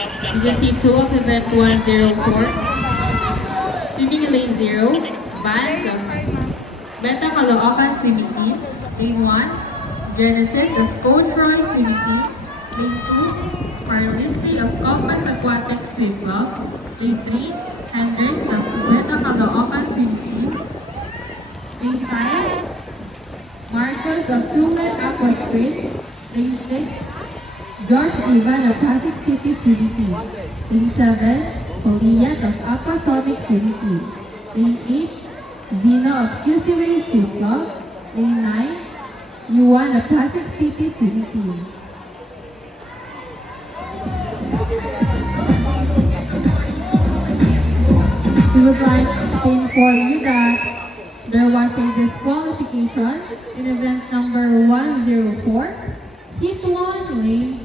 You just see two of event 104. Swimming in lane 0, Vans of Beta Caloocan Swimming Team. Lane 1, Genesis of Coach Roy Swimming Team. Lane 2, Marlisky of Compass Aquatic Swim Club. Lane 3, Hendrix of Beta Caloocan Swimming Team. Lane 5, Marcos of Tulip Aqua Sprint. Lane 6, George Ivan of Pasig City Swimming Team. Lane 7, Poliat of Aquasonic Swimming Team. Lane 8, Zeno of QC Wave Swim Club. Lane 9, Yuan of Pasig City Swimming Team. We would like to inform you that there was a disqualification in event number 104, Heat 1, Lane